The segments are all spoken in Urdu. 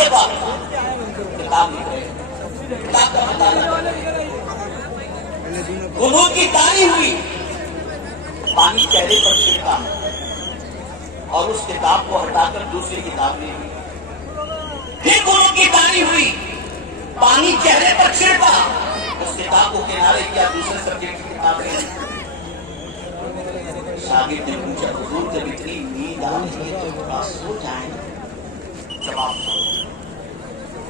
مرتے وقت کتاب لکھ رہے ہیں، کتاب کا مطالعہ کر رہے ہیں، قنوت کی تاری ہوئی، پانی چہرے پر چھڑکا اور اس کتاب کو ہٹا کر دوسری کتاب لے لی، پھر قنوت کی تاری ہوئی، پانی چہرے پر چھڑکا، اس کتاب کو کنارے کیا، دوسرے سبجیکٹ کی کتاب لے لی۔ شاگرد نے پوچھا حضور جب اتنی نیند آ رہی ہے تو تھوڑا سو جائیں۔ جواب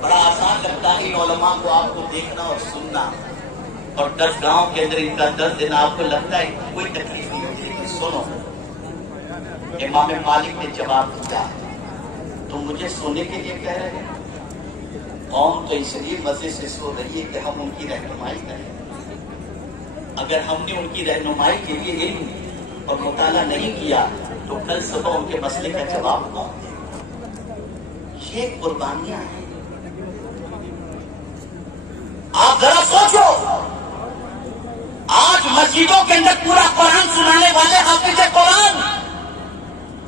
بڑا آسان لگتا ہے علماء کو آپ کو دیکھنا اور سننا، اور 10 گاؤں کے اندر ان کا 10 دن آپ کو لگتا ہے کوئی تکلیف نہیں ہوتی، لیکن سنو، امام مالک نے جواب دیا تم مجھے سونے کے لیے کہہ رہے ہیں؟ قوم تو اس لیے مزے سے سو رہی ہے کہ ہم ان کی رہنمائی کریں، اگر ہم نے ان کی رہنمائی کے لیے علم اور مطالعہ نہیں کیا تو کل صبح ان کے مسئلے کا جواب کون دے گا؟ یہ قربانیاں ہیں۔ آپ ذرا سوچو، آج مسجدوں کے اندر پورا قرآن سنانے والے حافظ قرآن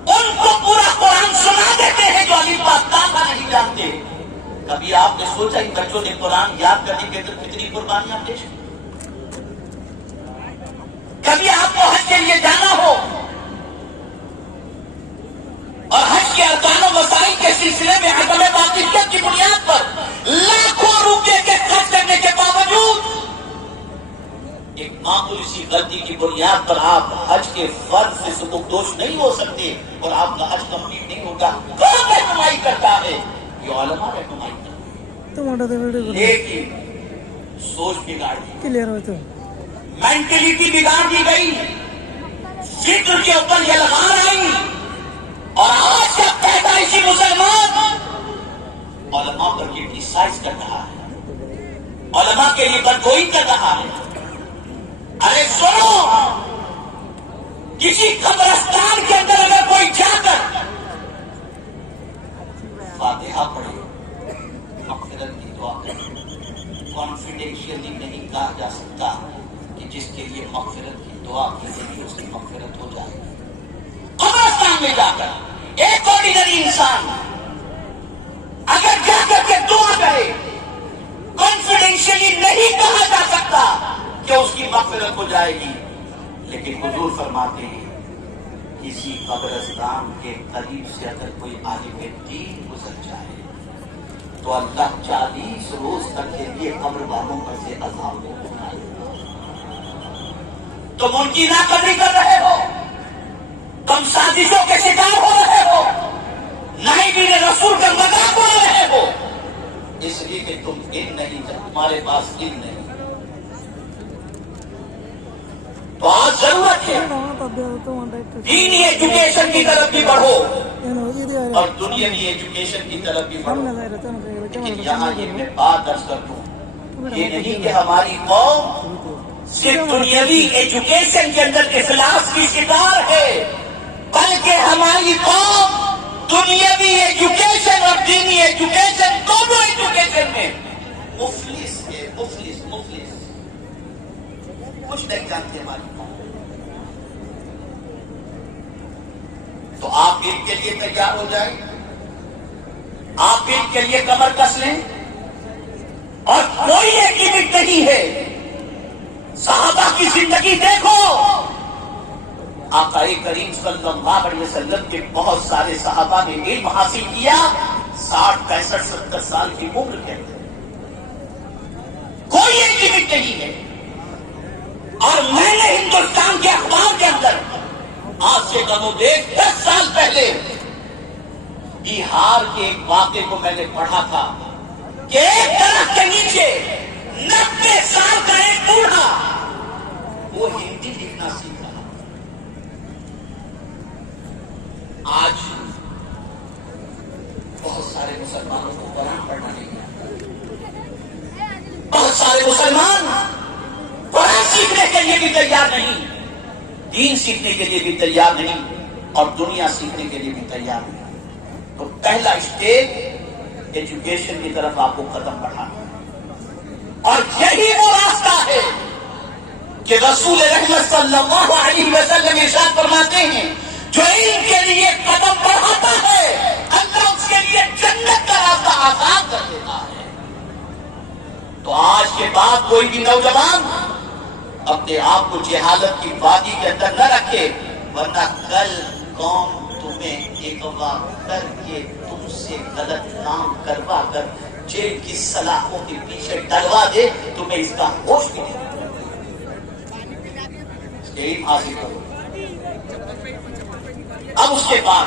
ان کو پورا قرآن سنا دیتے ہیں جو الف با تا کا نہیں جانتے۔ کبھی آپ نے سوچا ان بچوں نے قرآن یاد کرنے کے اندر کتنی قربانیاں پیش کی؟ کبھی آپ کو حج کے لیے جانا ہو اور حج کے ارکان و مسائل کے سلسلے میں عدم واقفیت کی بنیاد پر لاکھوں روپے کے خرچ کرنے کے باوجود ایک معمولی سی غلطی کی بنیاد پر آپ حج کے فرض سے سبکدوش نہیں ہو سکتے اور آپ کا حج کمپلیٹ نہیں ہوگا۔ کون رہنمائی کرتا ہے؟ یہ علماء رہنمائی کرتے ہیں، لیکن سوچ بگاڑ دی، مینٹلٹی بگاڑ دی گئی، فکر کے اوپر یہ لگان آئی، اور آج کا پیدائشی مسلمان علماء پر کرٹیسائز کر رہا ہے، علماء کے لیے بدگوئی کر رہا ہے۔ ارے سنو، کسی قبرستان کے اندر اگر کوئی جا کر فاتحہ پڑھے، مغفرت کی دعا کرے، کانفیڈینشیلی نہیں کہا جا سکتا کہ جس کے لیے مغفرت کی دعا کی گئی اس کی مغفرت ہو جائے۔ قبرستان میں جا کر ایک آرڈینری انسان اگر جا کر کے دعا کرے، کانفیڈینشیلی نہیں کہا جا سکتا کہ اس کی مغفرت ہو جائے گی، لیکن حضور فرماتے ہیں کسی قبرستان کے قریب سے اگر کوئی عالم دین گزر جائے تو اللہ 40 روز تک کے لیے قبر والوں پر سے عذاب کو اٹھائے گا۔ تم ان کی ناقدری کر رہے ہو، تم سازشوں کے شکار ہو رہے ہو، نائبین رسول کا مذاق اڑا رہے ہو، اس لیے کہ تم علم نہیں، تمہارے پاس علم نہیں۔ تو آج ضرورت ہے دینی ایجوکیشن کی طرف بھی بڑھو اور دنیاوی ایجوکیشن کی طرف بھی بڑھو۔ لیکن یہاں یہ میں بات عرض کر دوں، یہ نہیں کہ ہماری قوم صرف دنیاوی ایجوکیشن کے اندر افلاس کی شکار ہے، بلکہ ہماری قوم دنیاوی ایجوکیشن اور دینی ایجوکیشن دونوں ایجوکیشن میں مفلس ہے، مفلس کچھ نہیں جانتے ہماری قوم۔ تو آپ علم کے لیے تیار ہو جائیں، آپ علم کے لیے کمر کس لیں، اور کوئی ایک لمٹ نہیں ہے۔ صحابہ کی زندگی دیکھو، آقا کریم صلی اللہ علیہ وسلم کے بہت سارے صحابہ نے علم حاصل کیا 60 65 70 سال کی عمر کے اندر، کوئی ایک لمٹ نہیں ہے۔ اور میں نے ہندوستان کے اخبار کے اندر آج سے کم و بیش 10 سال پہلے بہار کے ایک واقعے کو میں نے پڑھا تھا کہ ایک درخت کے نیچے 90 سال کا ایک بوڑھا وہ ہندی لکھنا سیکھ رہا۔ آج بہت سارے مسلمانوں کو قرآن پڑھنا نہیں آتا، بہت سارے مسلمان قرآن سیکھنے کے لیے بھی تیار نہیں، دین سیکھنے کے لیے بھی تیار نہیں، اور دنیا سیکھنے کے لیے بھی تیار نہیں۔ تو پہلا اسٹیپ ایجوکیشن کی طرف آپ کو قدم بڑھانا، اور یہی وہ راستہ ہے کہ رسول رحمت صلی اللہ علیہ وسلم ارشاد فرماتے ہیں جو علم کے لیے قدم بڑھاتا ہے اللہ اس کے لیے جنت کا راستہ آسان کے بعد کوئی بھی نوجوان اپنے آپ کو جہالت کی وادی کے اندر نہ رکھے، ورنہ کل قوم تمہیں اغوا کر کے تم سے غلط کام کروا کر جیل کی سلاخوں کے پیچھے ڈلوا دے، تمہیں اس کا ہوش بھی نہیں۔ علم حاصل کرو۔ اب اس کے بعد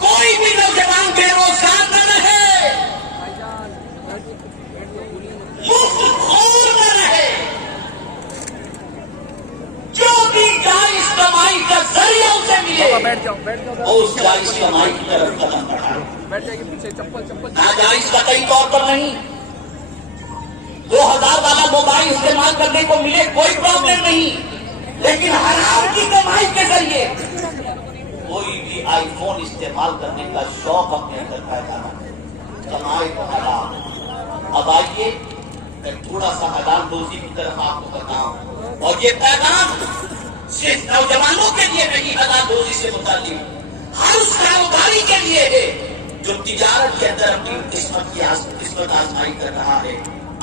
کوئی بھی نوجوان بے روزگار نہ رہے، مفت خور نہ رہے، جو بھی جائز کمائی کا ذریعہ اسے ملے وہ اس جائز کمائی کی طرف قدم بڑھائے، ناجائز قطعی طور پر نہیں۔ 2000 والا موبائل استعمال کرنے کو ملے کوئی پرابلم نہیں، لیکن حرام کی کمائی کے ذریعے کوئی بھی آئی فون استعمال کرنے کا شوق اپنے اندر پیدا نہ کرے، کمائے تو حرام۔ اب آئیے میں تھوڑا سا حلال روزی کی طرف آپ کو بتاؤں، اور یہ پیغام صرف نوجوانوں کے لیے نہیں، حلال روزی سے متعلق ہر اس کاروباری کے لیے ہے جو تجارت کے اندر اپنی قسمت آزمائی کر رہا ہے۔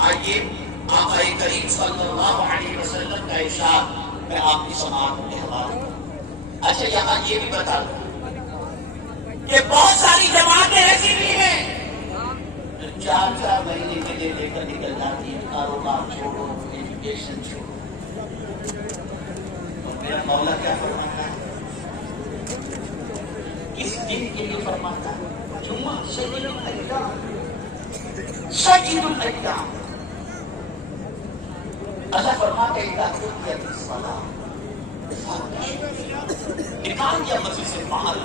آئیے آقا کریم صلی اللہ علیہ وسلم کا ارشاد میں آپ کی سماعت میں حوالہ۔ اچھا یہاں یہ بھی بتا دوں کہ بہت ساری جماعتیں ایسی بھی ہیں جو 4 مہینے کے لیے لے کر نکل جاتی ہیں، کاروبار چھوڑو، ایجوکیشن چھوڑو۔ اور میرا مولا کیا فرماتا ہے؟ کس دن کے لیے فرماتا ہے؟ جمعہ شدید الایام، شدید الایام۔ اللہ فرماتے ہیں اذا قضیت الصلاۃ نکال دیا مسجد سے باہر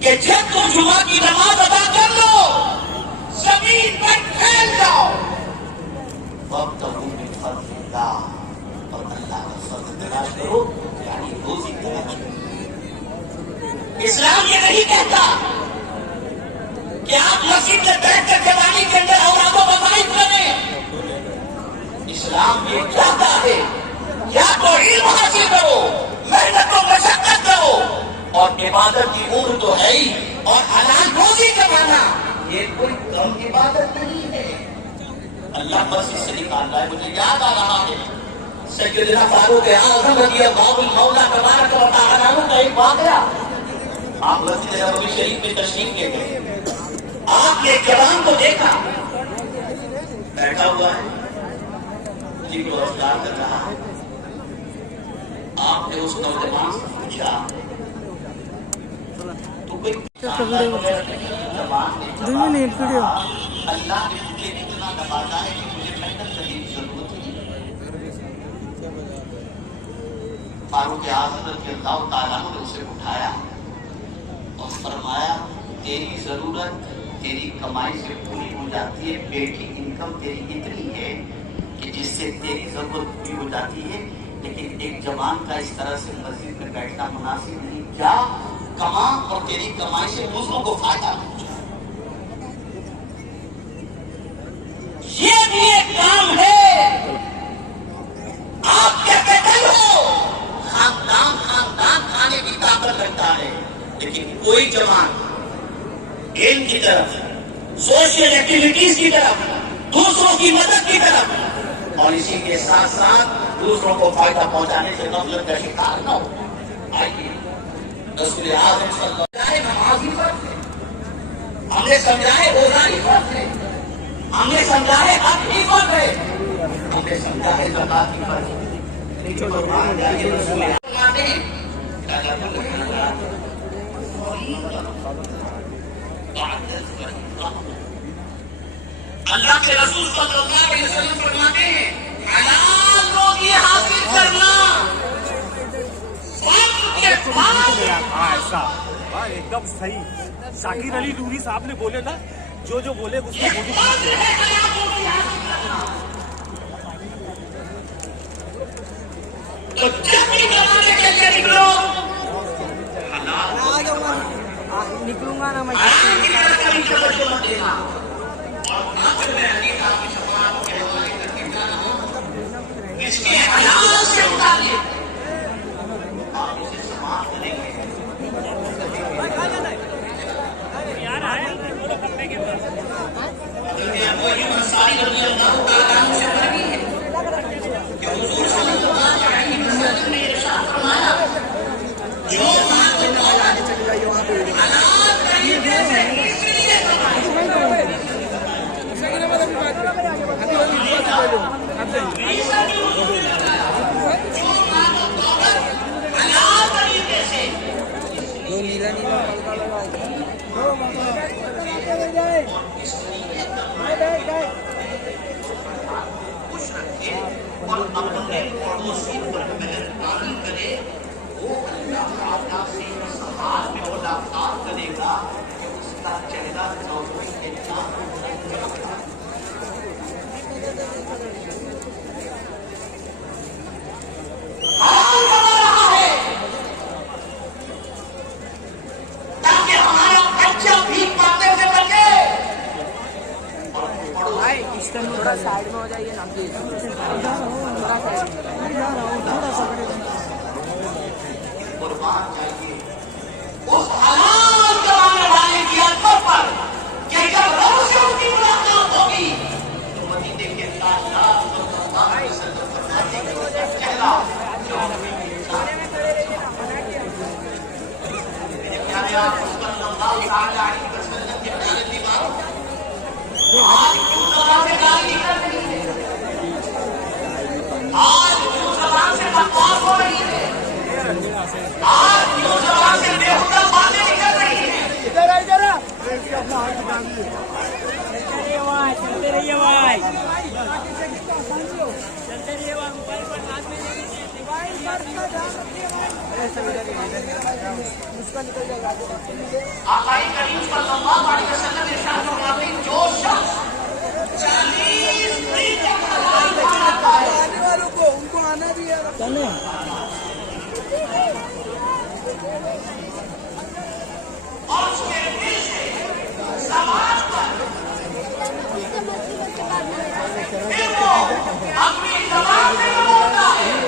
کہ جب تم جمعہ کی نماز ادا کر لو زمین پر پھیل جاؤ، وابتغوا من فضل اللہ، اور اللہ کا فضل تلاش کرو، یعنی روزی تلاش کرو۔ اسلام یہ نہیں کہتا کہ آپ مسجد میں بیٹھ کر جوانی کے اندر اولاد و وظائف کریں۔ اسلام یہ چاہتا ہے یا تو علم حاصل کرو، محنت و مشقت کرو، اور عبادت کی عمر تو ہے ہی، اور حلال روزی کمانا یہ کوئی کم عبادت نہیں ہے۔ اللہ مسجد سے نکال رہا ہے۔ مجھے یاد آ رہا ہے سیدنا فاروق اعظم رضی اللہ عنہ تبارک و تعالی عنہ کا ایک واقعہ۔ آپ مسجد نبوی شریف میں تشریف لے گئے، آپ نے ایک جوان کو دیکھا بیٹھا ہوا ہے، جی کو روزگار کر رہا ہے۔ آپ نے اس نوجوان سے پوچھا تو کوئی اللہ نے مجھے اتنا نوازا ہے کہ مجھے محنت کرنے کی ضرورت نہیں۔ فاروق اعظم رضی اللہ تعالیٰ نے اسے اٹھایا اور فرمایا تیری ضرورت تیری کمائی سے پوری ہو جاتی ہے، بیٹی انکم تیری اتنی ہے کہ جس سے تیری ضرورت پوری ہو جاتی ہے، لیکن ایک جوان کا اس طرح سے مسجد میں بیٹھنا مناسب نہیں۔ کیا کما اور تیری کمائی سے دوسروں کو فائدہ پہنچا، یہ بھی ایک کام ہے۔ آپ کیا کہتے ہو خاندان کھانے کی طاقت رکھتا ہے، لیکن کوئی جوان علم کی طرف، سوشل ایکٹیویٹیز کی طرف، دوسروں کی مدد کی طرف، اور اسی کے ساتھ ساتھ دوسروں کو فائدہ پہنچانے سے غفلت کا شکار نہ ہو۔ آئیے رسول اعظم صلی اللہ علیہ وسلم نماز ہی فرض ہے، ہم نے سمجھائے روزہ ہی فرض ہے، ہم نے سمجھائے حج ہی فرض ہے، ہم نے سمجھائے زکات ہی فرض ہے، لیکن قرآن جائے رسول فرماتے ہیں اللہ کے رسول صلی اللہ علیہ وسلم فرماتے ہیں حلال روزی حاصل کرنا ایسا ایک دم صحیح شاکر علی نوری صاحب نے بولے نا، جو جو بولے اس کو تو جب بھی کمانے کے لیے نکلو نکلوں گا نا میں اس کے حلال سے متعلق آپ اسے سماعت کریں گے۔ اور اپنے پڑوسی پر مہربانی کرے، وہ اللہ تعالیٰ سے اس حال میں ملاقات کرے گا کہ اس کا چہرہ نوکری کے نام تاکہ ہمارا بچہ بھی پانے سے بچے۔ اس کا تھوڑا سائڈ میں ہو جائیے نا پلیز، قربان چاہیے اس حلال کرانے والے کی عظمت پر کہ جب رب سے ان کی ملاقات ہوگی تو مدینے کے تاجدار صلی اللہ علیہ وسلم فرماتے ہیں کہ اس کا چہرہ جو میرے پیارے آقا صلی اللہ علیہ وسلم کے پیارے دیوار آج کیوں زبان سے گالی نکل رہی ہے، آج کیوں زبان سے بکواس ہو رہی ہے، آج کیوں زبان سے بےہودہ باتیں نکل رہی ہیں؟ آقا کریم صلی اللہ علیہ وسلم ارشاد فرماتے ہیں جو شخص 40 دن تک حلال کھانا کھائے اور اس کے دل سے سماج پر پھر وہ اپنی زبان سے بولتا ہے